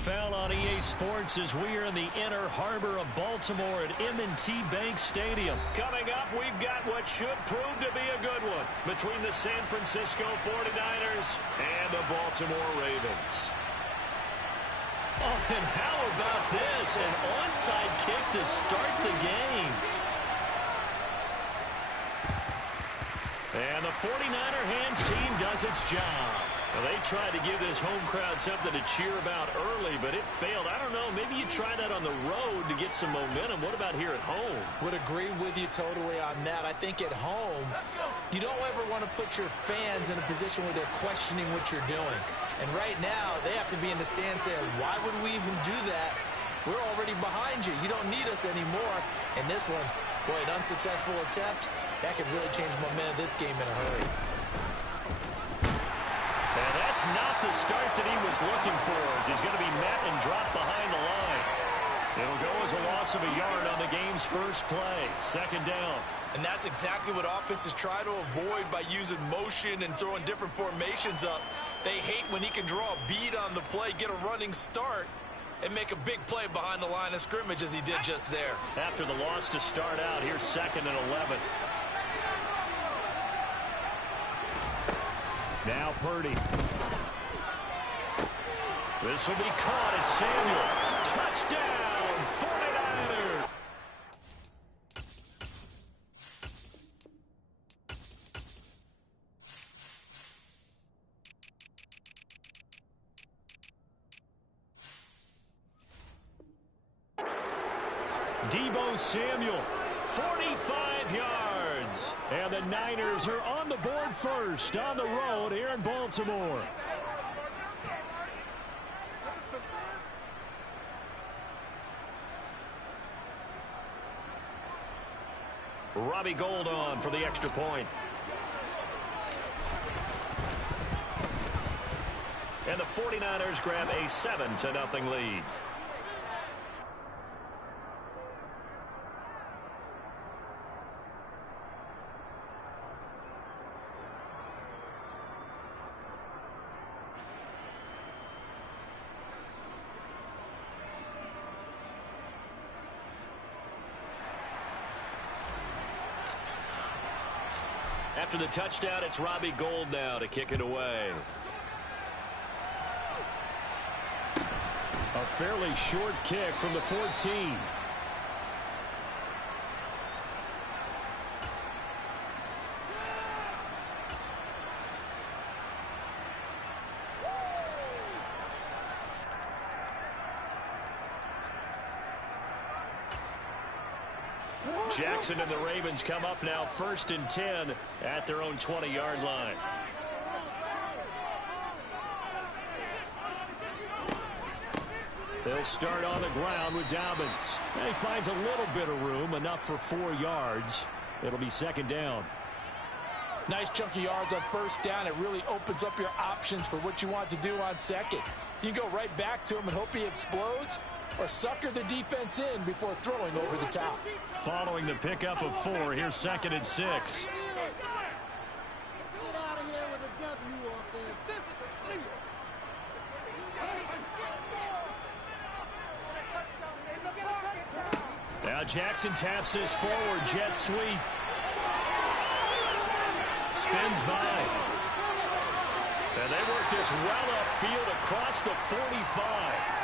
NFL on EA Sports as we are in the inner harbor of Baltimore at M&T Bank Stadium. Coming up, we've got what should prove to be a good one between the San Francisco 49ers and the Baltimore Ravens. Oh, and how about this? An onside kick to start the game. And the 49er hands team does its job. Well, they tried to give this home crowd something to cheer about early, but it failed. I don't know, maybe you try that on the road to get some momentum. What about here at home? Would agree with you totally on that. I think at home, you don't ever want to put your fans in a position where they're questioning what you're doing. And right now, they have to be in the stand saying, why would we even do that? We're already behind you. You don't need us anymore. And this one, boy, an unsuccessful attempt, that could really change the momentum of this game in a hurry. And that's not the start that he was looking for, as he's going to be met and dropped behind the line. It'll go as a loss of a yard on the game's first play. Second down. And that's exactly what offenses try to avoid by using motion and throwing different formations up. They hate when he can draw a bead on the play, get a running start, and make a big play behind the line of scrimmage as he did just there. After the loss to start out, here's 2nd and 11. Now Purdy. This will be caught at Samuel. Touchdown, 49ers. Deebo Samuel, 45 yards. And the Niners are on the board first on the road here in Baltimore. Robbie Gould on for the extra point. And the 49ers grab a 7-0 lead. After the touchdown, it's Robbie Gould now to kick it away. A fairly short kick from the 14. Jackson and the Ravens come up now 1st and 10 at their own 20-yard line. They'll start on the ground with Dobbins. And he finds a little bit of room, enough for 4 yards. It'll be 2nd down. Nice chunk of yards on 1st down. It really opens up your options for what you want to do on 2nd. You go right back to him and hope he explodes, or sucker the defense in before throwing over the top. Following the pickup of 4, here's 2nd and 6. Now Jackson taps this forward jet sweep. Spins by. And they work this well upfield across the 45.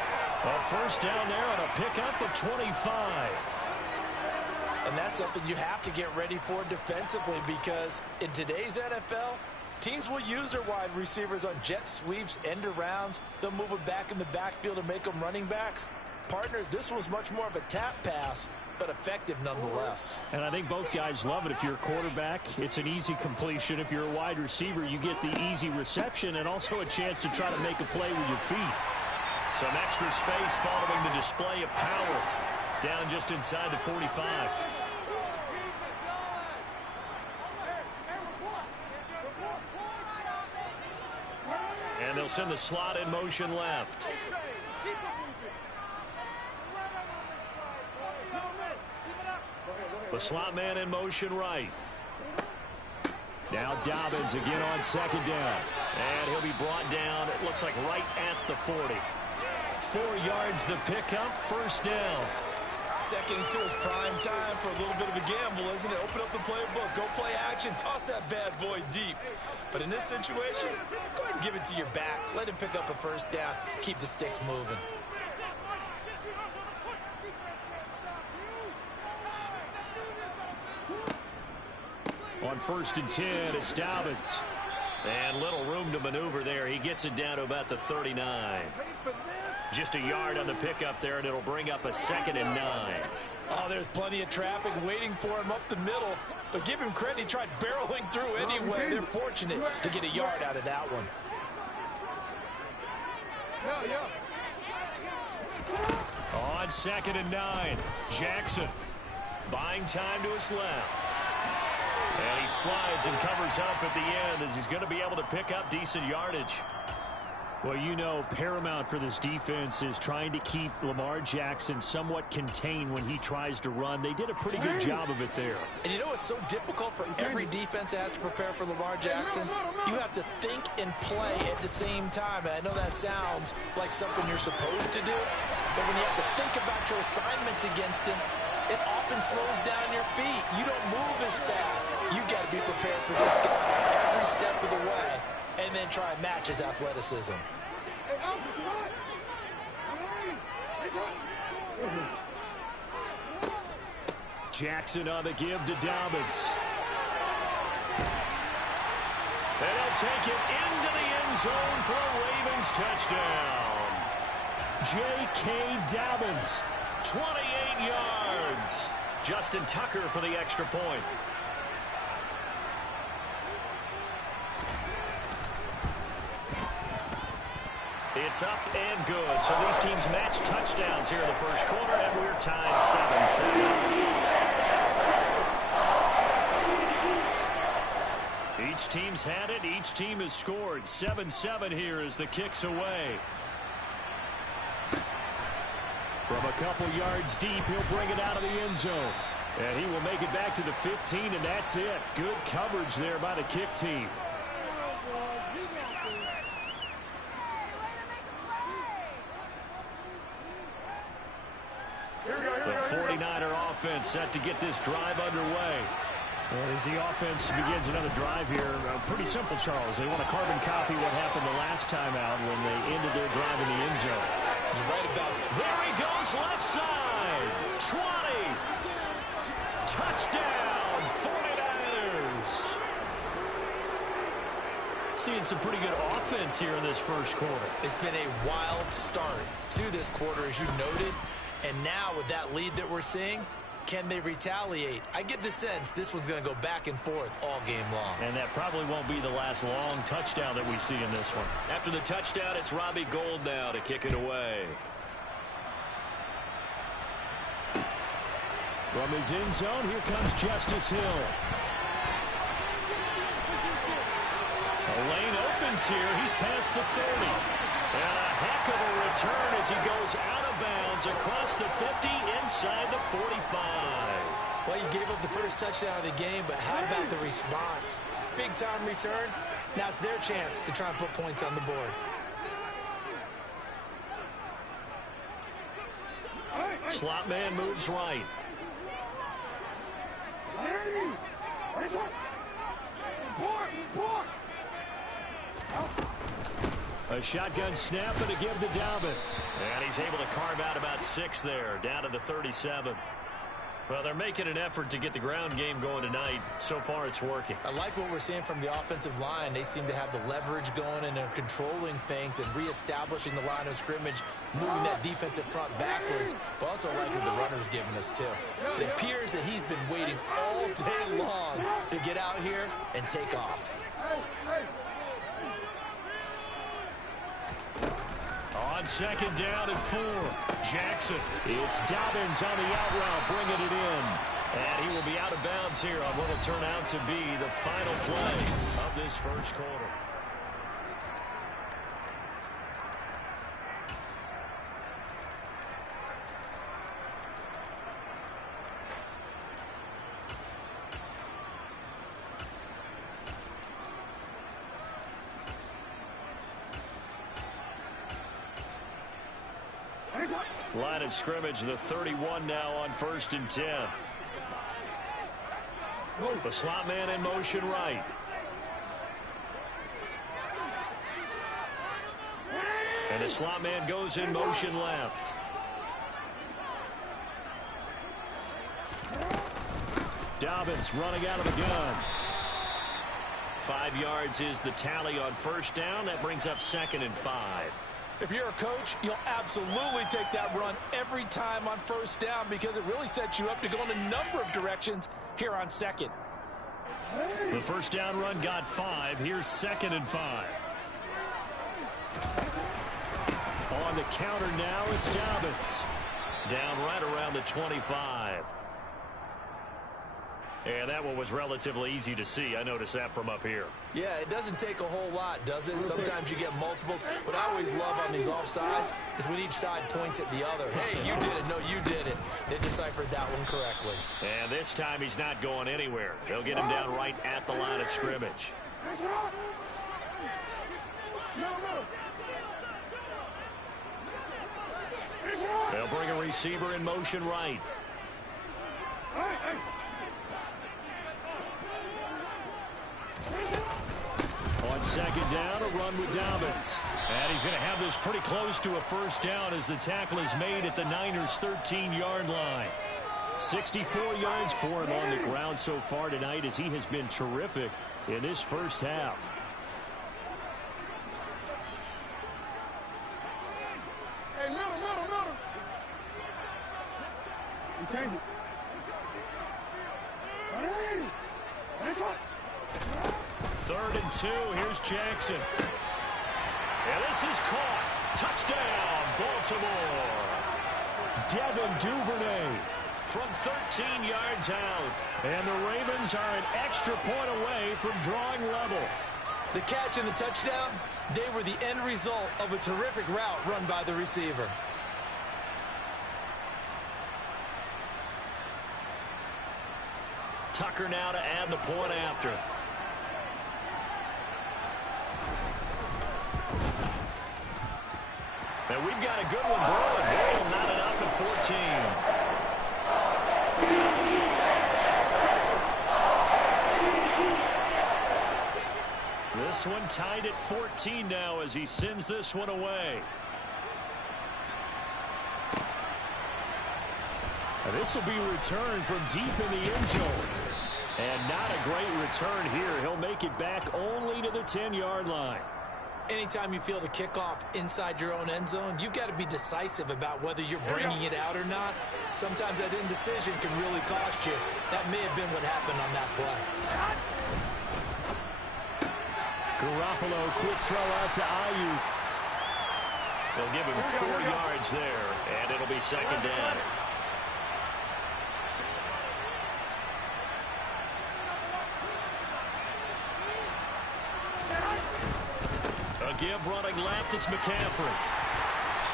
A 1st down there on a pickup of 25. And that's something you have to get ready for defensively, because in today's NFL, teams will use their wide receivers on jet sweeps, end arounds. They'll move them back in the backfield and make them running backs. Partners, this was much more of a tap pass, but effective nonetheless. And I think both guys love it. If you're a quarterback, it's an easy completion. If you're a wide receiver, you get the easy reception and also a chance to try to make a play with your feet. Some extra space following the display of power. Down just inside the 45. And they'll send the slot in motion left. The slot man in motion right. Now Dobbins again on 2nd down. And he'll be brought down, it looks like right at the 40. 4 yards the pickup, first down. Second and 2 is prime time for a little bit of a gamble, isn't it? Open up the playbook, go play action, toss that bad boy deep. But in this situation, go ahead and give it to your back. Let him pick up a first down. Keep the sticks moving. On 1st and 10, it's Dobbins. And little room to maneuver there. He gets it down to about the 39. Just a yard on the pickup there, and it'll bring up a 2nd and 9. Oh, there's plenty of traffic waiting for him up the middle. But give him credit, he tried barreling through anyway. They're fortunate to get a yard out of that one. On 2nd and 9, Jackson buying time to his left. And he slides and covers up at the end as he's going to be able to pick up decent yardage. Well, you know, paramount for this defense is trying to keep Lamar Jackson somewhat contained when he tries to run. They did a pretty good job of it there. And you know it's so difficult for every defense that has to prepare for Lamar Jackson? You have to think and play at the same time. And I know that sounds like something you're supposed to do, but when you have to think about your assignments against him, it often slows down your feet. You don't move as fast. You got to be prepared for this guy every step of the way, and then try and match his athleticism. Jackson on the give to Dobbins. And he'll take it into the end zone for a Ravens touchdown. J.K. Dobbins, 28 yards. Justin Tucker for the extra point. It's up and good. So these teams match touchdowns here in the first quarter, and we're tied 7-7. Each team's had it. Each team has scored. 7-7 here as the kick's away. From a couple yards deep, he'll bring it out of the end zone. And he will make it back to the 15, and that's it. Good coverage there by the kick team. The 49er offense set to get this drive underway. And as the offense begins another drive here, pretty simple, Charles. They want to carbon copy what happened the last time out when they ended their drive in the end zone. You're right about it. There he goes, left side. 20. Touchdown, 49ers. Seeing some pretty good offense here in this first quarter. It's been a wild start to this quarter, as you noted. And now with that lead that we're seeing, can they retaliate? I get the sense this one's going to go back and forth all game long. And that probably won't be the last long touchdown that we see in this one. After the touchdown, it's Robbie Gould now to kick it away. From his end zone, here comes Justice Hill. The lane opens here. He's past the 30. And a heck of a return as he goes out of bounds across the 50 inside the 45. Well, you gave up the first touchdown of the game, but how about the response? Big-time return. Now it's their chance to try and put points on the board. Slot man moves right. A shotgun snap and a give to Dobbins. And he's able to carve out about 6 there, down to the 37. Well, they're making an effort to get the ground game going tonight. So far, it's working. I like what we're seeing from the offensive line. They seem to have the leverage going, and they're controlling things and reestablishing the line of scrimmage, moving that defensive front backwards, but also like what the runner's giving us, too. It appears that he's been waiting all day long to get out here and take off. On second down and 4, Jackson. It's Dobbins on the out route, bringing it in. And he will be out of bounds here on what will turn out to be the final play of this first quarter. Line of scrimmage, the 31 now on 1st and 10. The slot man in motion right. And the slot man goes in motion left. Dobbins running out of the gun. 5 yards is the tally on 1st down. That brings up 2nd and 5. If you're a coach, you'll absolutely take that run every time on 1st down because it really sets you up to go in a number of directions here on 2nd. The 1st down run got 5. Here's 2nd and 5. On the counter now, it's Dobbins. Down right around the 25. And that one was relatively easy to see. I noticed that from up here. Yeah, it doesn't take a whole lot, does it? Sometimes you get multiples. What I always love on these offsides is when each side points at the other. Hey, you did it. No, you did it. They deciphered that one correctly. And this time he's not going anywhere. They'll get him down right at the line of scrimmage. They'll bring a receiver in motion right. On 2nd down, a run with Dobbins. And he's going to have this pretty close to a 1st down as the tackle is made at the Niners' 13-yard line. 64 yards for him on the ground so far tonight as he has been terrific in this 1st half. Hey, middle. You change it. Nice one. 3rd and 2. Here's Jackson. And this is caught. Touchdown, Baltimore. Devin Duvernay from 13 yards out. And the Ravens are an extra point away from drawing level. The catch and the touchdown, they were the end result of a terrific route run by the receiver. Tucker now to add the point after. And we've got a good one brewing. Well, not enough at 14. This one tied at 14 now as he sends this one away. And this will be returned from deep in the end zone. And not a great return here. He'll make it back only to the 10-yard line. Anytime you feel the kickoff inside your own end zone, you've got to be decisive about whether you're bringing it out or not. Sometimes that indecision can really cost you. That may have been what happened on that play. Garoppolo, quick throw out to Ayuk. They'll give him 4 yards there, and it'll be 2nd down. A give running left, it's McCaffrey.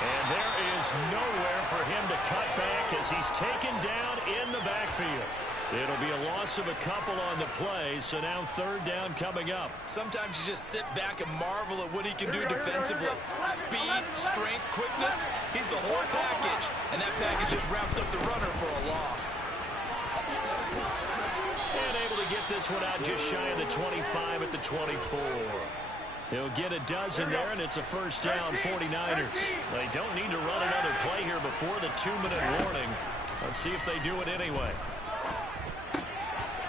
And there is nowhere for him to cut back as he's taken down in the backfield. It'll be a loss of a couple on the play, so now 3rd down coming up. Sometimes you just sit back and marvel at what he can do defensively. Speed, strength, quickness, he's the whole package. And that package just wrapped up the runner for a loss. And able to get this one out just shy of the 25 at the 24. He'll get a dozen there, and it's a 1st down, 49ers. They don't need to run another play here before the 2-minute warning. Let's see if they do it anyway.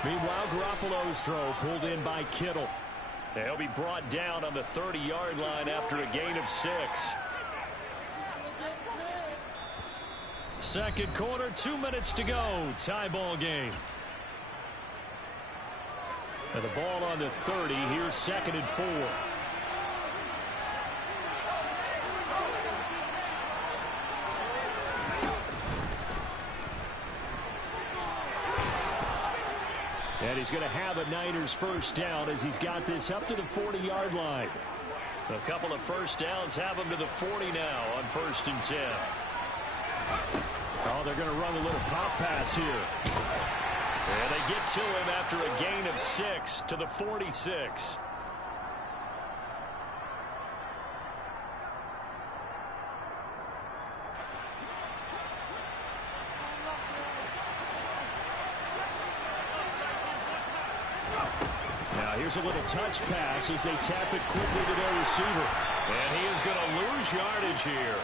Meanwhile, Garoppolo's throw pulled in by Kittle. He'll be brought down on the 30-yard line after a gain of 6. 2nd quarter, 2 minutes to go. Tie ball game. And the ball on the 30. Here's 2nd and 4. And he's going to have a Niners 1st down as he's got this up to the 40-yard line. A couple of 1st downs have him to the 40 now on 1st and 10. Oh, they're going to run a little pop pass here. And they get to him after a gain of 6 to the 46. Here's a little touch pass as they tap it quickly to their receiver. And he is going to lose yardage here.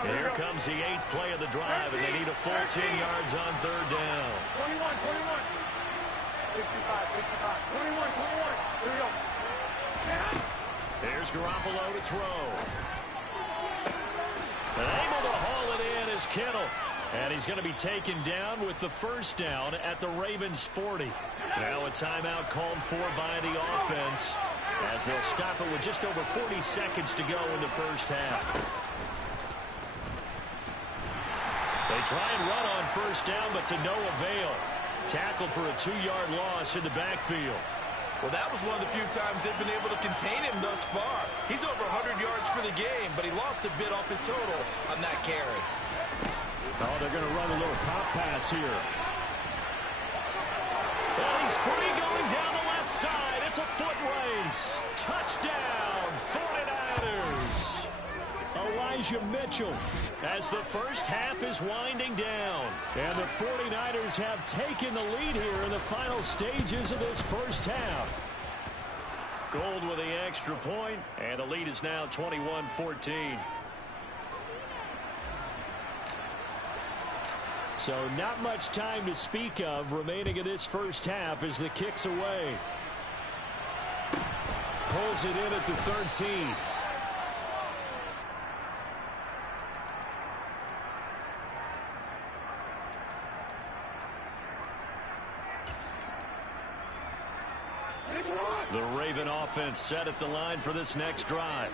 Here comes the 8th play of the drive, and they need a full 10 yards on 3rd down. 21, 21. 65, 65. 21, 21. Here we go. There's Garoppolo to throw. And able to haul it in is Kittle. And he's going to be taken down with the 1st down at the Ravens' 40. Now a timeout called for by the offense as they'll stop it with just over 40 seconds to go in the 1st half. They try and run on 1st down, but to no avail. Tackled for a 2-yard loss in the backfield. Well, that was one of the few times they've been able to contain him thus far. He's over 100 yards for the game, but he lost a bit off his total on that carry. Oh, they're going to run a little pop pass here. Well, he's free going down the left side. It's a foot race. Touchdown, 49ers. Elijah Mitchell as the 1st half is winding down. And the 49ers have taken the lead here in the final stages of this 1st half. Gold with the extra point, and the lead is now 21-14. So not much time to speak of remaining in this 1st half as the kick's away. Pulls it in at the 13. The Raven offense set at the line for this next drive.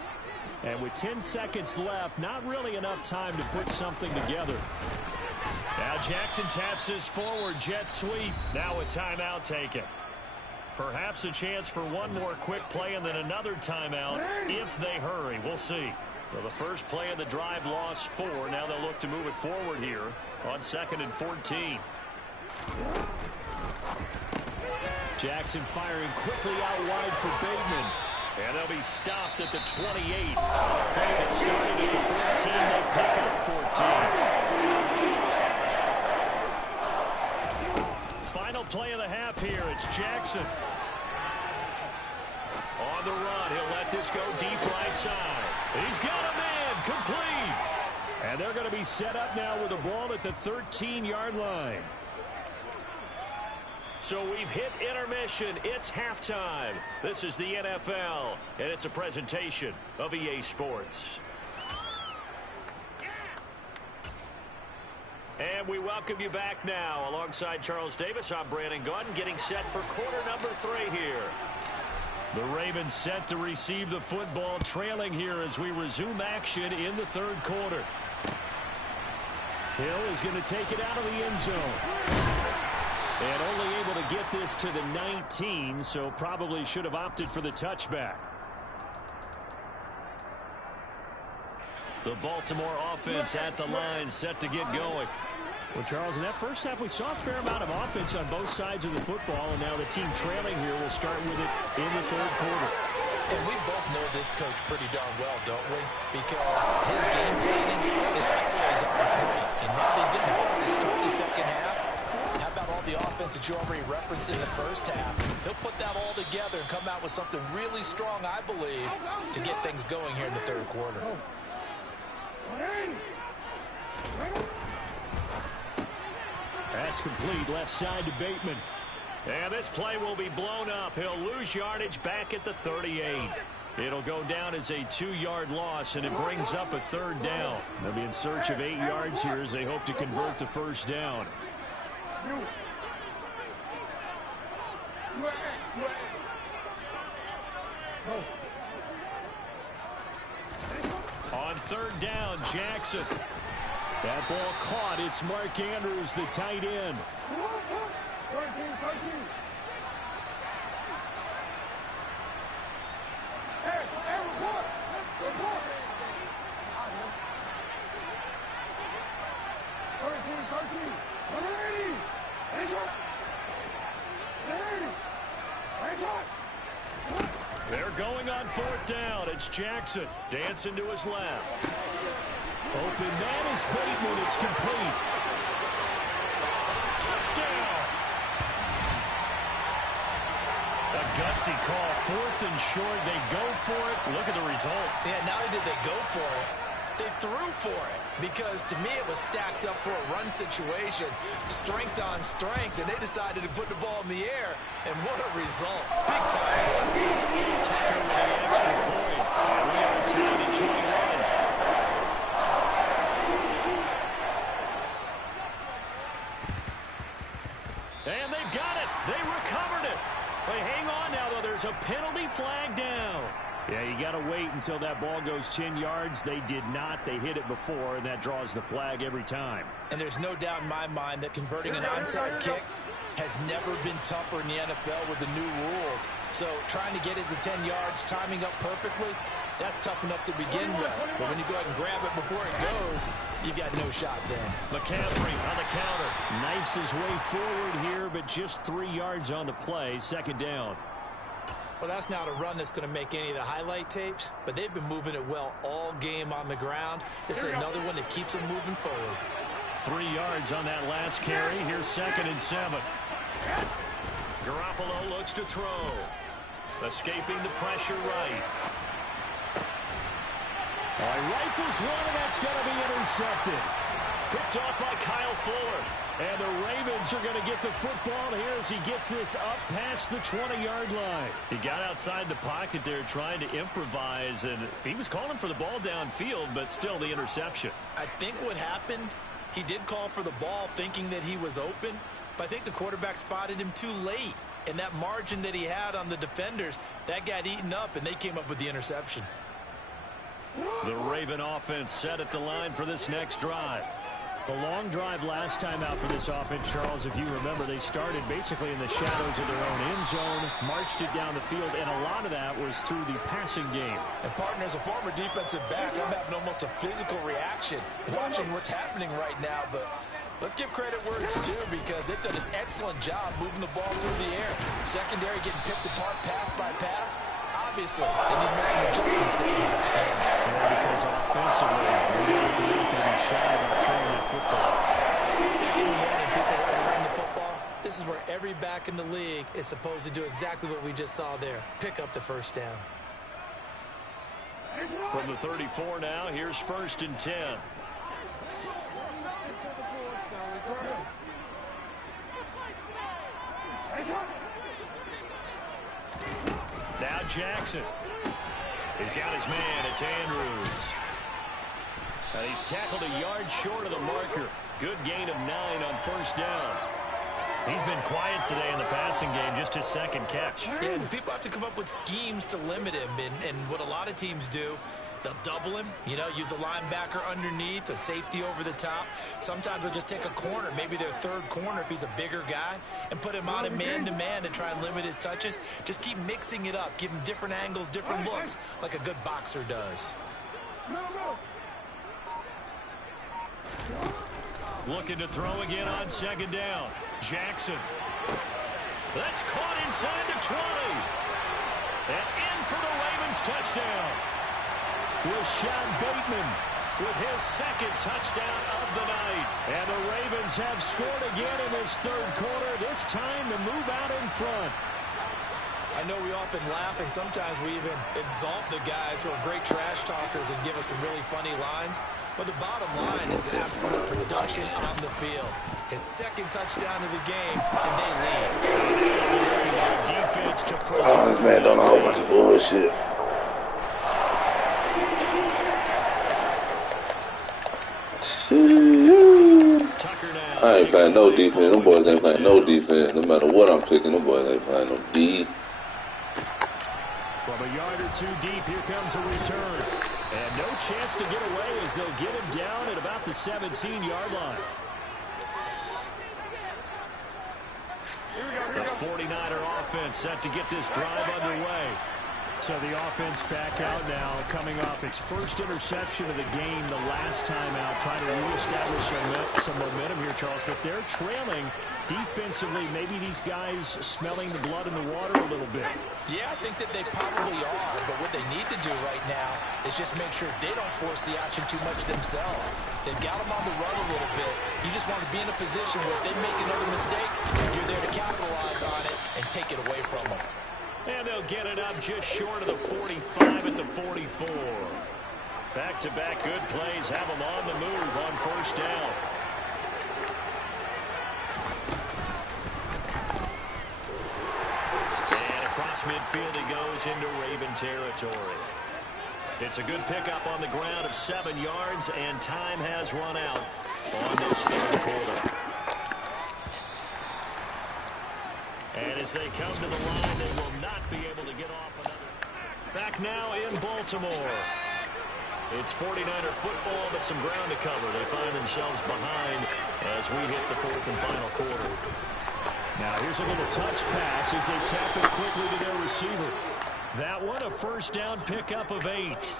And with 10 seconds left, not really enough time to put something together. Now Jackson taps his forward jet sweep. Now a timeout taken. Perhaps a chance for one more quick play and then another timeout if they hurry. We'll see. Well, the first play of the drive lost 4. Now they'll look to move it forward here on 2nd and 14. Jackson firing quickly out wide for Bateman. And they'll be stopped at the 28. A play that started at the 14. They pick up 14. Final play of the half here. It's Jackson. On the run. He'll let this go deep right side. He's got a man. Complete. And they're going to be set up now with the ball at the 13-yard line. So we've hit intermission. It's halftime. This is the NFL, and it's a presentation of EA Sports. And we welcome you back now. Alongside Charles Davis, I'm Brandon Gunn, getting set for quarter number 3 here. The Ravens set to receive the football, trailing here as we resume action in the 3rd quarter. Hill is going to take it out of the end zone. And only able to get this to the 19, so probably should have opted for the touchback. The Baltimore offense at the line, set to get going. Well, Charles, in that first half, we saw a fair amount of offense on both sides of the football, and now the team trailing here will start with it in the 3rd quarter. And we both know this coach pretty darn well, don't we? Because his game planning is always on point. And now he's getting the ball to start the 2nd half. How about all the offense that you already referenced in the 1st half? He'll put that all together and come out with something really strong, I believe, to get things going here in the 3rd quarter. That's complete, left side to Bateman. And this play will be blown up. He'll lose yardage back at the 38. It'll go down as a 2-yard loss, and it brings up a 3rd down. They'll be in search of 8 yards here as they hope to convert the 1st down. On 3rd down, Jackson. That ball caught. It's Mark Andrews, the tight end. 13. Hey, report. 13. 180. They're going on 4th down. It's Jackson dancing to his left. Open man is Bateman. It's complete. Touchdown. A gutsy call. 4th and short. They go for it. Look at the result. Yeah, not only did they go for it, they threw for it. Because to me, it was stacked up for a run situation. Strength on strength. And they decided to put the ball in the air. And what a result. Big time play. Tucker with the extra point. And we are tied at 21. And they've got it. They recovered it. They hang on now, though. There's a penalty flag down. Yeah, you got to wait until that ball goes 10 yards. They did not. They hit it before, and that draws the flag every time. And there's no doubt in my mind that converting an onside kick has never been tougher in the NFL with the new rules. So trying to get it to 10 yards, timing up perfectly, that's tough enough to begin with. But when you go ahead and grab it before it goes, you've got no shot then. McCaffrey on the counter. Knifes his way forward here, but just 3 yards on the play. 2nd down. Well, that's not a run that's going to make any of the highlight tapes, but they've been moving it well all game on the ground. This is another one that keeps them moving forward. 3 yards on that last carry. Here's 2nd and 7. Garoppolo looks to throw. Escaping the pressure right. Rifles one, and that's going to be intercepted. Picked off by Kyle Fuller. And the Ravens are going to get the football here as he gets this up past the 20-yard line. He got outside the pocket there trying to improvise, and he was calling for the ball downfield, but still the interception. I think what happened, he did call for the ball thinking that he was open, but I think the quarterback spotted him too late. And that margin that he had on the defenders, that got eaten up, and they came up with the interception. The Raven offense set at the line for this next drive. A long drive last time out for this offense, Charles. If you remember, they started basically in the shadows of their own end zone, marched it down the field, and a lot of that was through the passing game. And partner, as a former defensive back, I'm having almost a physical reaction watching what's happening right now. But let's give credit where it's due, because they've done an excellent job moving the ball through the air. Secondary getting picked apart pass by pass. Obviously, they need to make some adjustments there. Because offensively, we're going to look at a shot about throwing that football. 2nd and 1 and people want to run the football. This is where every back in the league is supposed to do exactly what we just saw there. Pick up the 1st down. From the 34 now, here's 1st and 10. Now Jackson. He's got his man. It's Andrews. And he's tackled a yard short of the marker. Good gain of 9 on 1st down. He's been quiet today in the passing game, just his 2nd catch. Yeah, and people have to come up with schemes to limit him. And what a lot of teams do, they'll double him, use a linebacker underneath, a safety over the top. Sometimes they'll just take a corner, maybe their 3rd corner if he's a bigger guy, and put him on a man-to-man to try and limit his touches. Just keep mixing it up, give him different angles, different looks, like a good boxer does. Looking to throw again on 2nd down. Jackson. That's caught inside the 20. And in for the Ravens touchdown. Rashad Bateman with his 2nd touchdown of the night. And the Ravens have scored again in this 3rd quarter, this time to move out in front. I know we often laugh, and sometimes we even exalt the guys who are great trash talkers and give us some really funny lines. But the bottom line is absolute production on the field. His 2nd touchdown of the game, and they lead. Defense to oh, this man done a whole bunch of bullshit. I ain't playing no defense. Them boys ain't playing no defense. No matter what I'm picking, them boys ain't playing no D. From a yard or 2 deep, here comes a return. And no chance to get away as they'll get him down at about the 17-yard line. The 49er offense set to get this drive underway. So the offense back out now, coming off its first interception of the game the last time out, trying to reestablish some momentum here, Charles. But they're trailing defensively. Maybe these guys smelling the blood in the water a little bit. Yeah, I think that they probably are. But what they need to do right now is just make sure they don't force the action too much themselves. They've got them on the run a little bit. You just want to be in a position where if they make another mistake, you're there to capitalize on it and take it away from them. And they'll get it up just short of the 45 at the 44. Back-to-back good plays have them on the move on first down. And across midfield he goes into Raven territory. It's a good pickup on the ground of 7 yards, and time has run out on this third quarter. And as they come to the line, they will not be able to get off another. Back now in Baltimore. It's 49er football, but some ground to cover. They find themselves behind as we hit the fourth and final quarter. Now here's a little touch pass as they tap it quickly to their receiver. That one, a first down pickup of 8.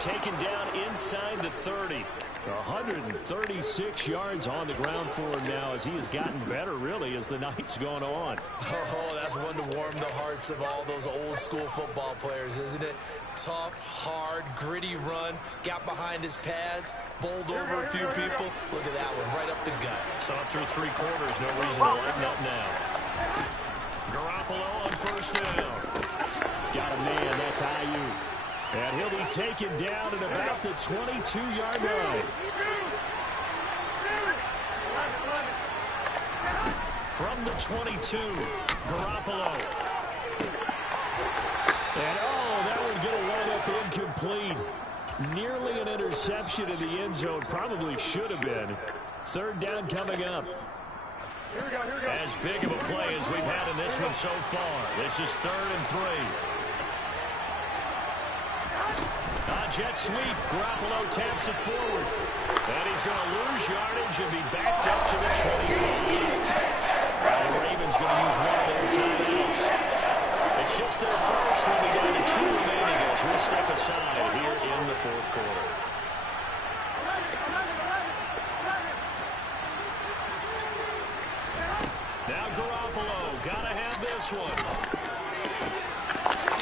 Taken down inside the 30. 136 yards on the ground for him now as he has gotten better, really, as the night's gone on. Oh, that's one to warm the hearts of all those old-school football players, isn't it? Tough, hard, gritty run, got behind his pads, bowled over a few people. Look at that one, right up the gut. Saw it through 3 quarters, no reason to lighten up now. Garoppolo on first down. Got a man, that's Ayuk. And he'll be taken down at about the 22-yard line. From the 22, Garoppolo. And, that one going to wind up incomplete. Nearly an interception in the end zone. Probably should have been. Third down coming up. As big of a play as we've had in this one so far. This is 3rd and 3. Jet sweep. Garoppolo taps it forward. And he's going to lose yardage and be backed up to the 25. The Ravens going to use one of their timeouts. It's just their first. They'll be down to 2 remaining as we step aside here in the fourth quarter. Now Garoppolo. Got to have this one.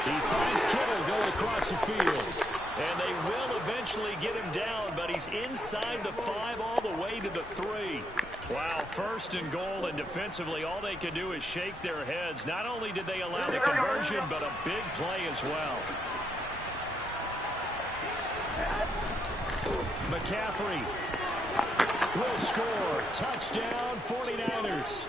He finds Kittle going across the field. And they will eventually get him down, but he's inside the 5 all the way to the 3. Wow, 1st and goal, and defensively all they can do is shake their heads. Not only did they allow the conversion, but a big play as well. McCaffrey will score. Touchdown, 49ers.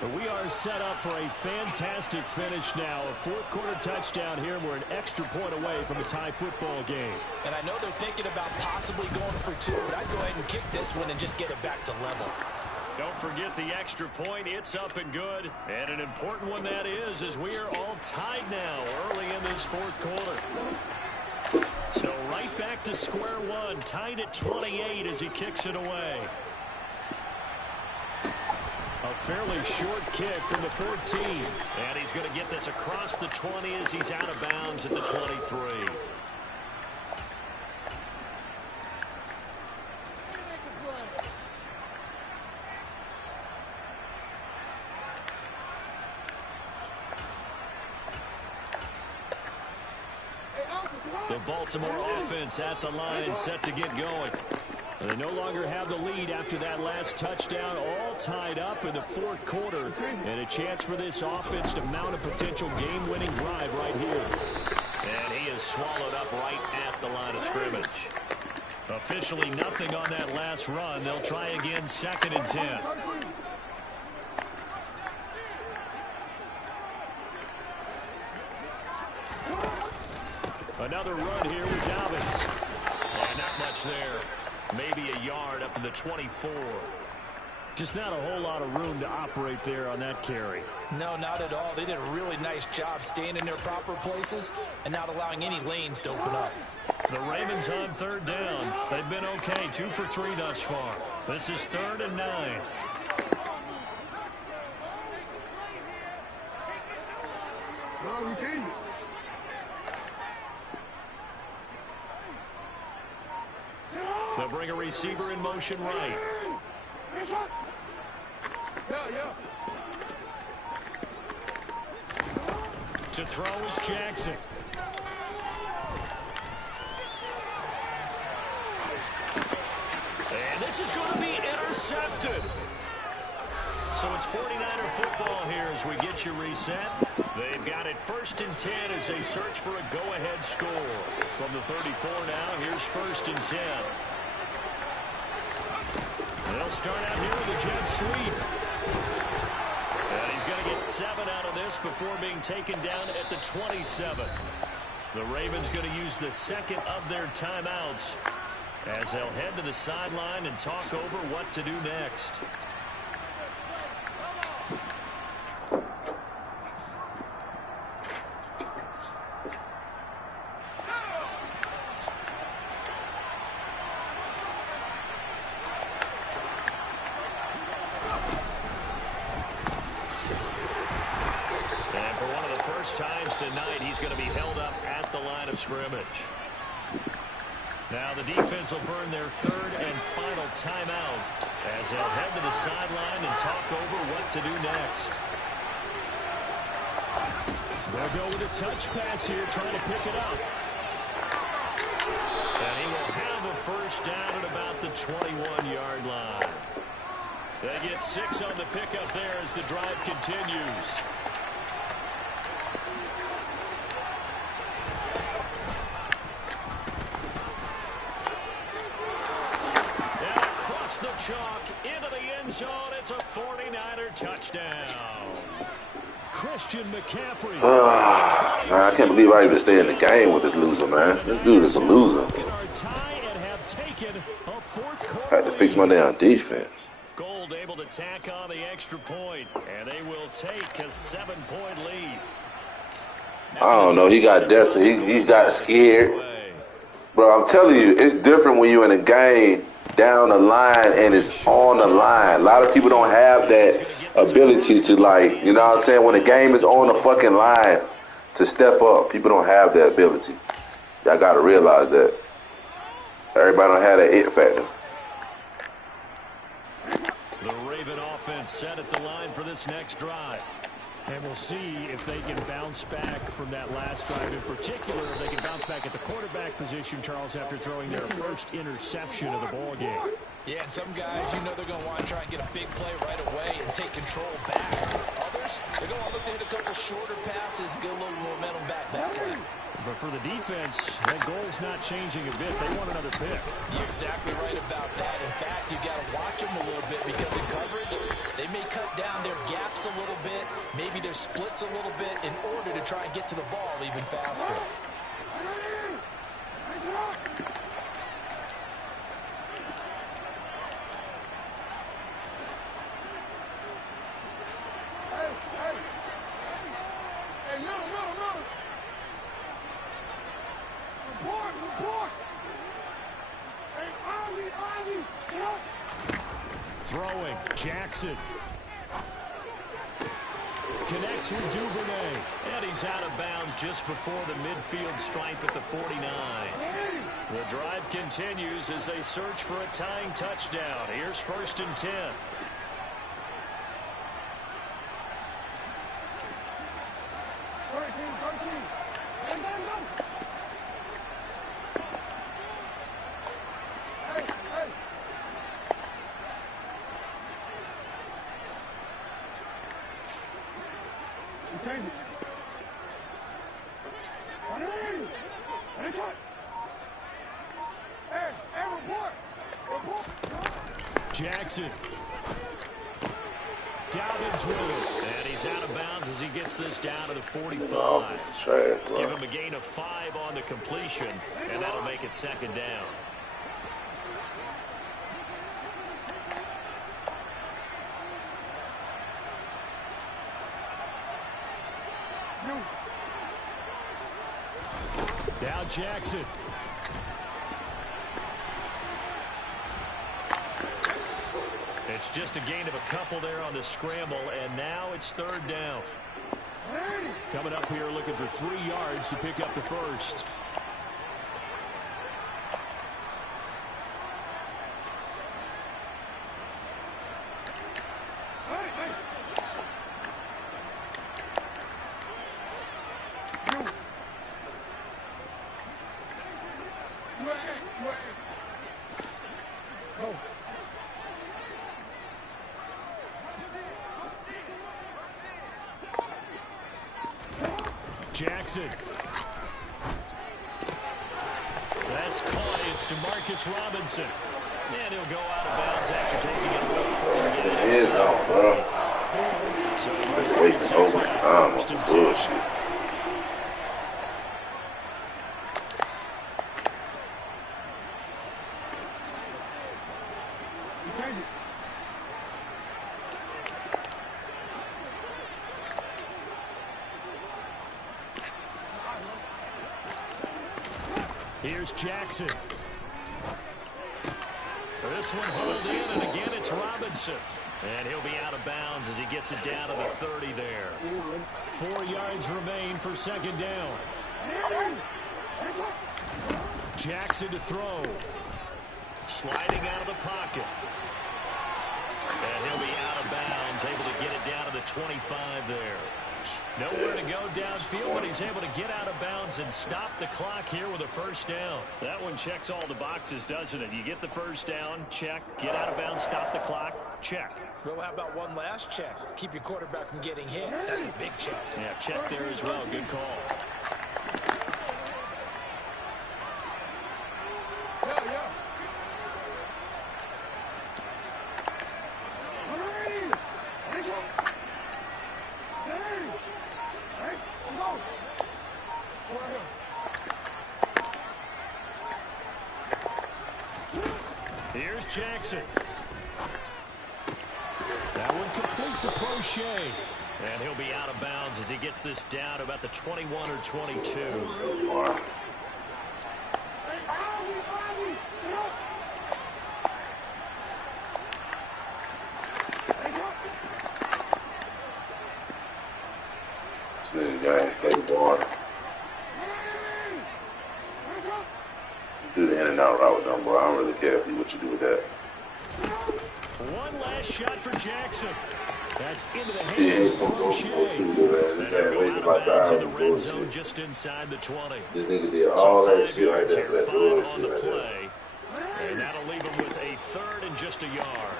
But we are set up for a fantastic finish now. A fourth quarter touchdown here. We're an extra point away from a tie football game. And I know they're thinking about possibly going for 2, but I'd go ahead and kick this one and just get it back to level. Don't forget the extra point. It's up and good. And an important one that is, as we are all tied now early in this fourth quarter. So right back to square one. Tied at 28 as he kicks it away. A fairly short kick from the 14. And he's going to get this across the 20 as he's out of bounds at the 23. The Baltimore offense at the line, set to get going. They no longer have the lead after that last touchdown, all tied up in the fourth quarter. And a chance for this offense to mount a potential game-winning drive right here. And he is swallowed up right at the line of scrimmage. Officially nothing on that last run. They'll try again, 2nd and 10. Another run here with Dobbins. And not much there. Maybe a yard up to the 24. Just not a whole lot of room to operate there on that carry. No, not at all. They did a really nice job staying in their proper places and not allowing any lanes to open up. The Ravens on 3rd down. They've been okay, 2 for 3 thus far. This is 3rd and 9. They'll bring a receiver in motion right. To throw is Jackson. And this is going to be intercepted. So it's 49er football here as we get you reset. They've got it 1st and 10 as they search for a go-ahead score. From the 34 now, here's 1st and 10. They'll start out here with a jet sweep. And he's going to get 7 out of this before being taken down at the 27. The Ravens going to use the 2nd of their timeouts as they'll head to the sideline and talk over what to do next. Times tonight, he's going to be held up at the line of scrimmage. Now the defense will burn their 3rd and final timeout as they'll head to the sideline and talk over what to do next. They'll go with a touch pass here, trying to pick it up. And he will have a 1st down at about the 21-yard line. They get 6 on the pickup there as the drive continues. The chalk into the end zone. It's a 49er touchdown. Christian McCaffrey. Man, I can't believe I even stay in the game with this loser, man. This dude is a loser. Had to fix my damn defense. Gold able to tack on the extra point, and they will take a 7-point lead. I don't know. He got desperate. He got scared. Bro, I'm telling you, it's different when you're in a game down the line and it's on the line. A lot of people don't have that ability to, like, you know what I'm saying, when the game is on the fucking line to step up. People don't have that ability. Y'all got to realize that. Everybody don't have that it factor. The Raven offense set at the line for this next drive. And we'll see if they can bounce back from that last drive. In particular, if they can bounce back at the quarterback position, Charles, after throwing their 1st interception of the ball game. Yeah, and some guys, you know they're going to want to try and get a big play right away and take control back. Others, they're going to want to look to hit a couple shorter passes, get a little momentum back that way. But for the defense, that goal's not changing a bit. They want another pick. You're exactly right about that. In fact, you've got to watch them a little bit because in coverage, they may cut down their gaps a little bit, maybe their splits a little bit in order to try and get to the ball even faster. Throwing, Jackson. Connects with Duvernay. And he's out of bounds just before the midfield stripe at the 49. The drive continues as they search for a tying touchdown. Here's 1st and 10. Jackson. Dobbins with it. And he's out of bounds as he gets this down to the 45. Oh, this is trash, bro. Give him a gain of 5 on the completion, and that'll make it 2nd down. Now Jackson. It's just a gain of a couple there on the scramble, and now it's third down. Coming up here looking for 3 yards to pick up the first. Jackson. That's caught. It's DeMarcus Robinson. And he'll go out of bounds after taking it about 4 It is off, bro. So wasting overtime on bullshit. Here's Jackson. This one hauled in, and again it's Robinson. And he'll be out of bounds as he gets it down to the 30 there. 4 yards remain for second down. Jackson to throw. Sliding out of the pocket. And he'll be out of bounds, able to get it down to the 25 there. Nowhere to go downfield, but he's able to get out of bounds and stop the clock here with a first down. That one checks all the boxes, doesn't it? You get the first down, check. Get out of bounds, stop the clock, check. Well, how about one last check? Keep your quarterback from getting hit. That's a big check. Yeah, check there as well. Good call. Here's Jackson. That one complete to Prochet. And he'll be out of bounds as he gets this down to about the 21 or 22. Stay born. Do the in and out route with them, boy. I don't really care what you do with that. One last shot for Jackson. That's into the hands of Prochet. In the red zone just inside the 20. This nigga did all that shit right there for that on the bullshit play. And that'll leave him with a third and just a yard.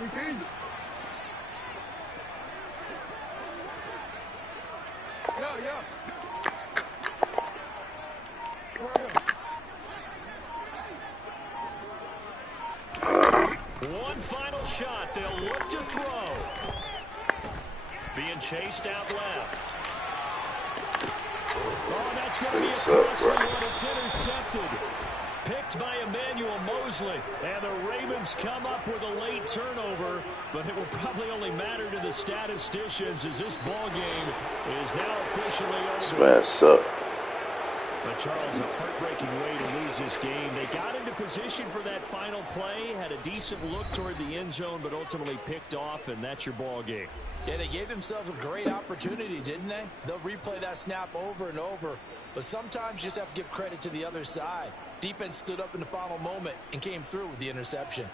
We changed it. Yeah. One final shot. They'll look to throw. Being chased out left. Oh, that's going to be a costly one. It's intercepted. Picked by Emmanuel Mosley. And the Ravens come up with a late turnover, but it will probably only matter to the statisticians as this ball game is now officially over. This man suck. But Charles, a heartbreaking way to lose this game. They got into position for that final play, had a decent look toward the end zone, but ultimately picked off, and that's your ball game. Yeah, they gave themselves a great opportunity, didn't they? They'll replay that snap over and over, but sometimes you just have to give credit to the other side. Defense stood up in the final moment and came through with the interception.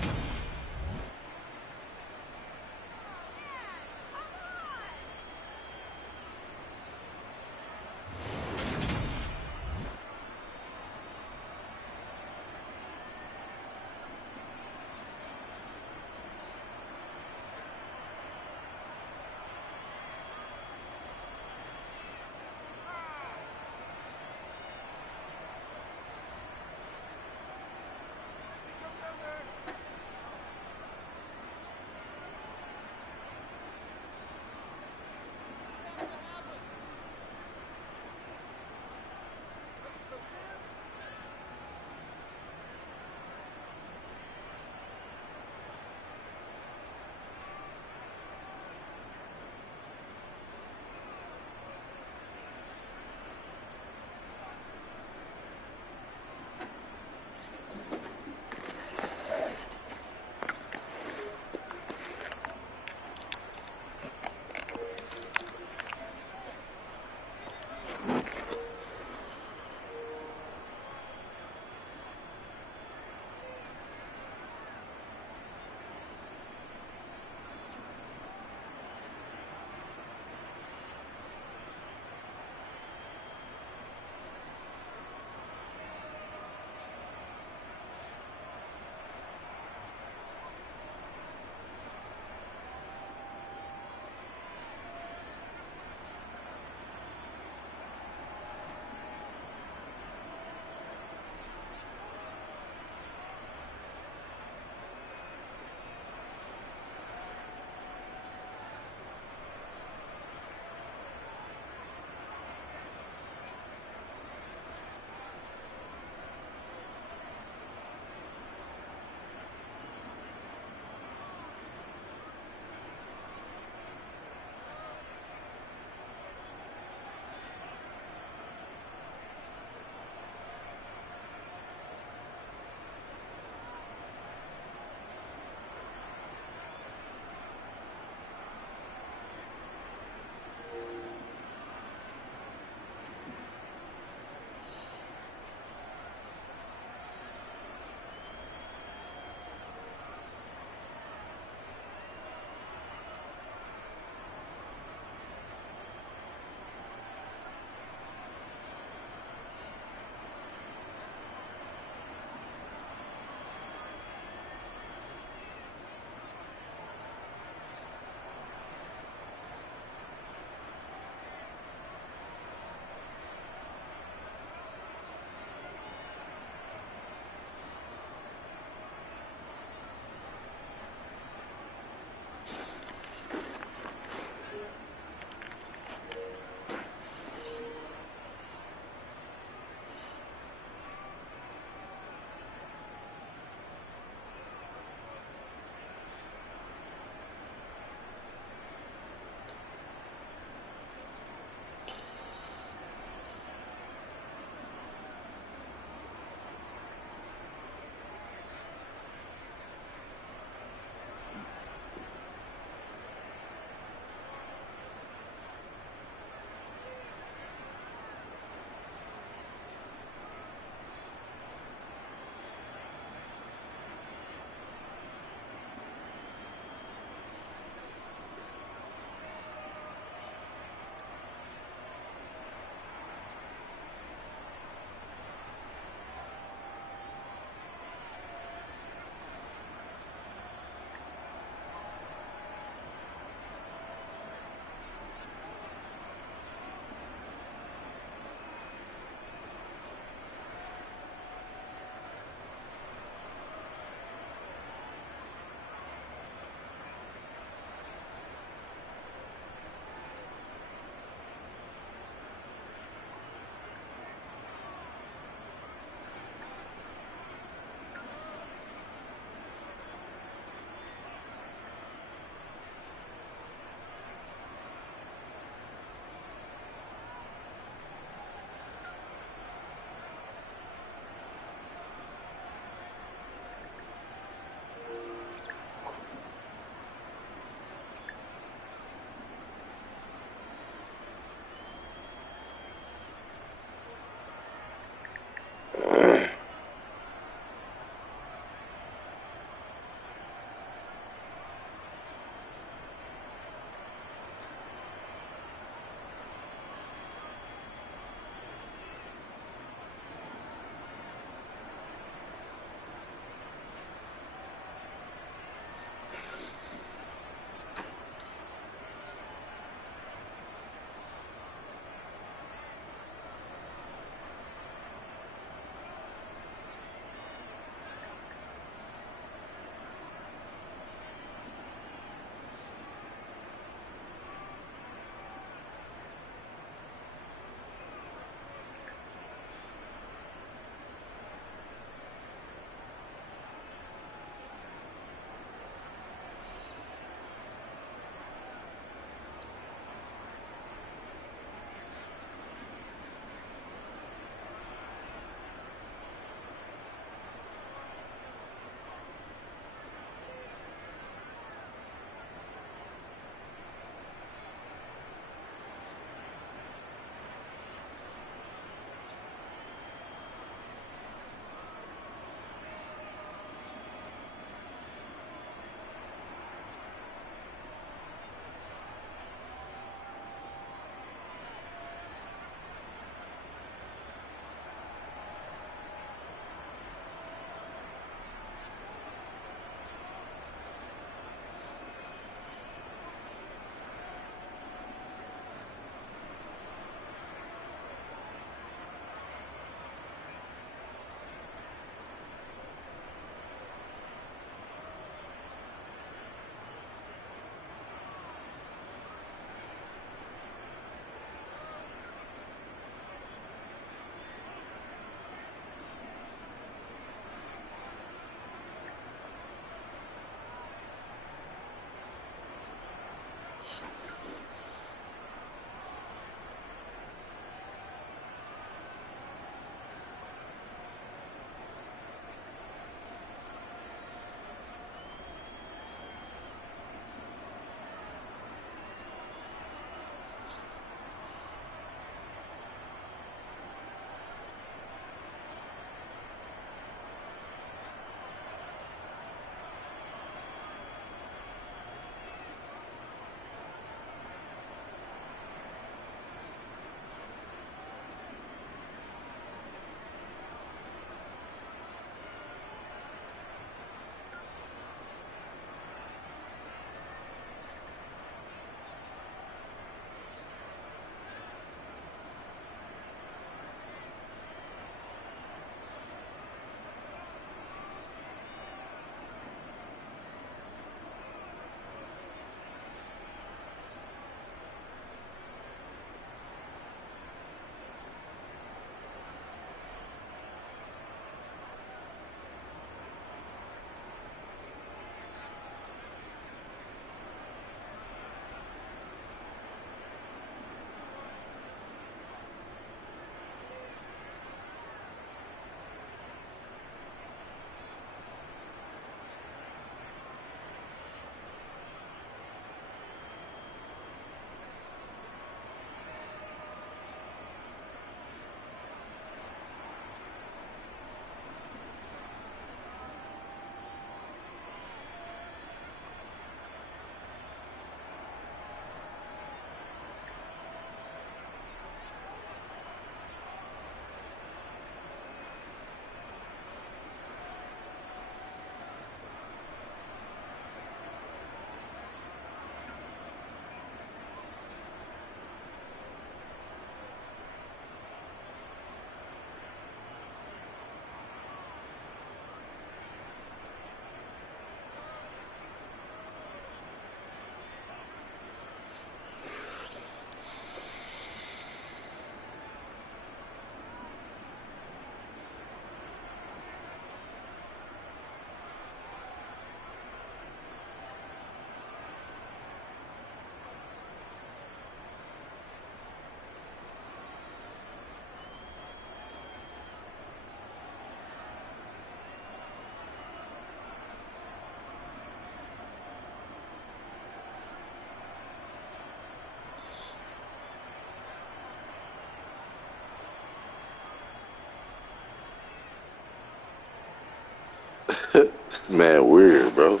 Man, weird, bro.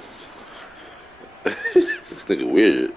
This nigga weird.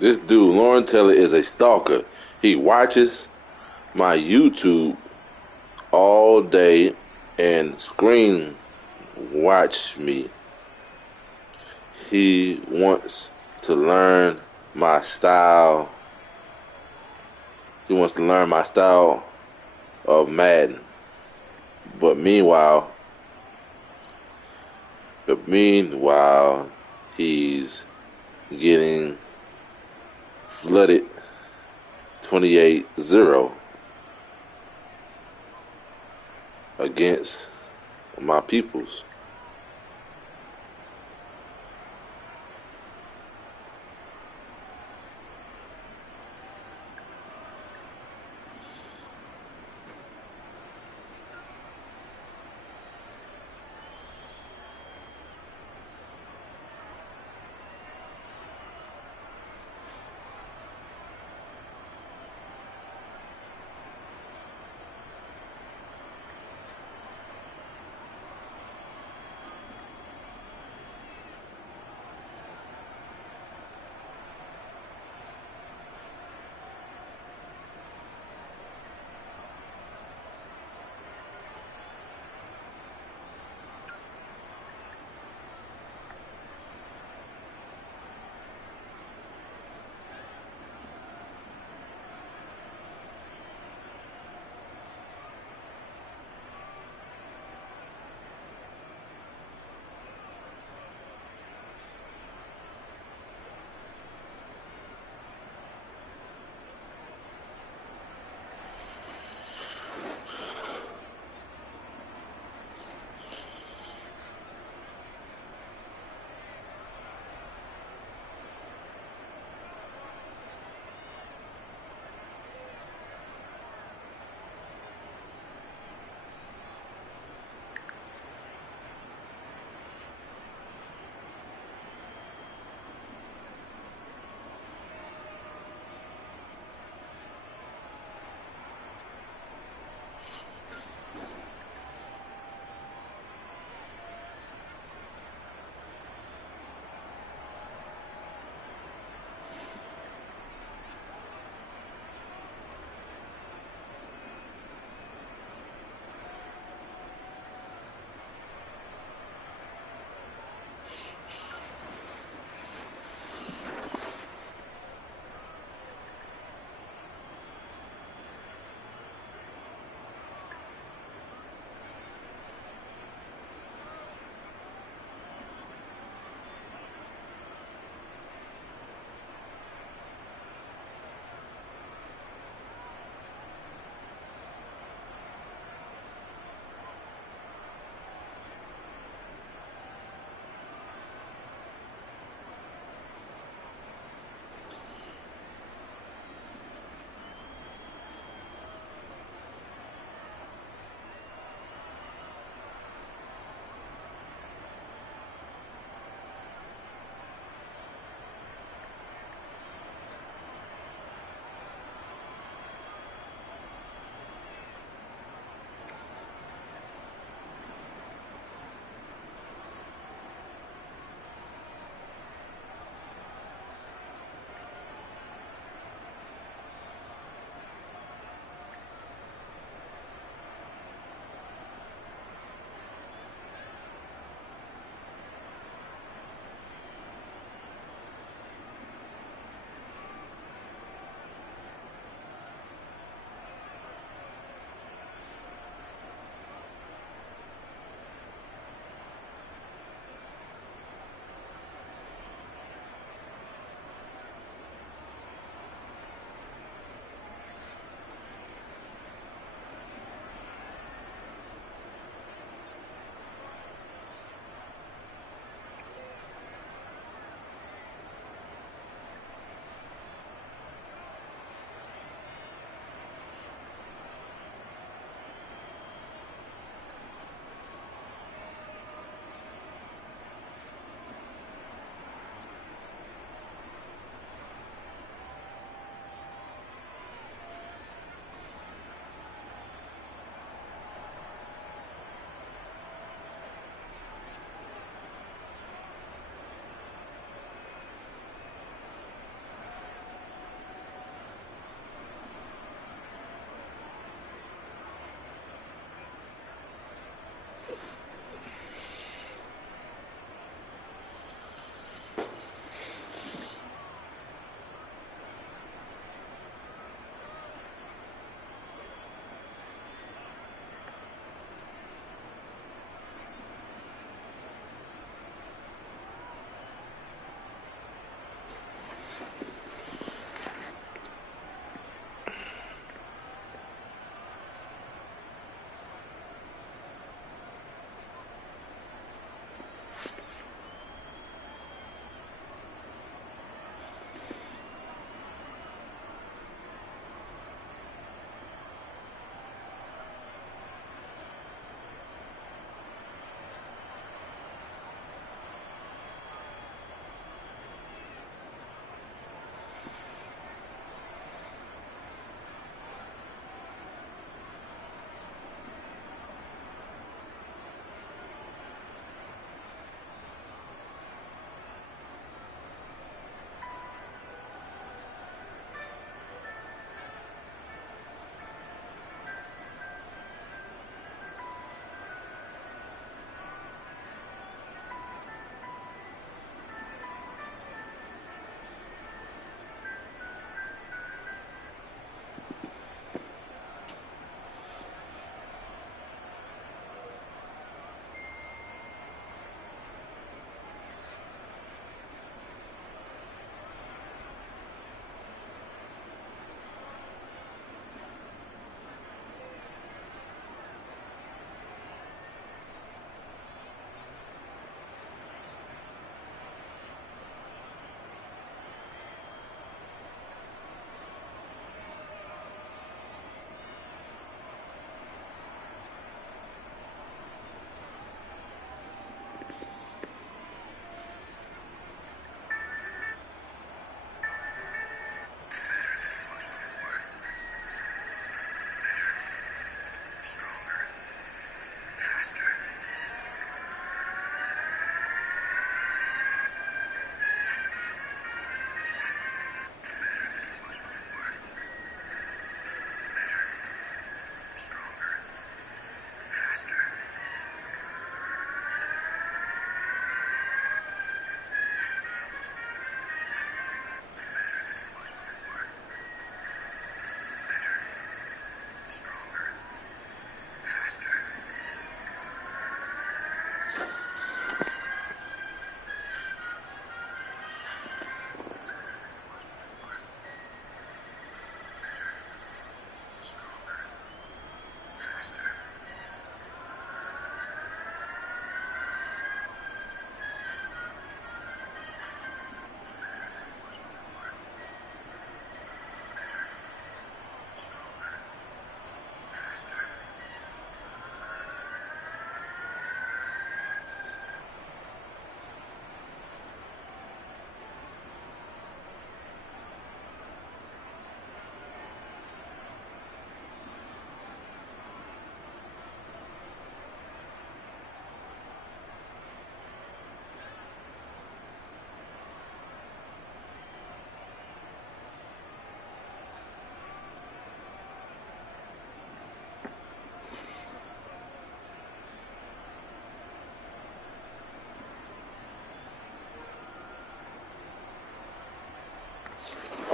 This dude, Lauren Taylor, is a stalker. He watches my YouTube all day and screen watch me. He wants to learn my style. He wants to learn my style of Madden. But meanwhile, he's getting flooded 28-0 against my peoples.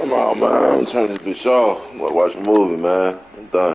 I'm out, man. I'm turning this bitch off. Watch a movie, man. I'm done.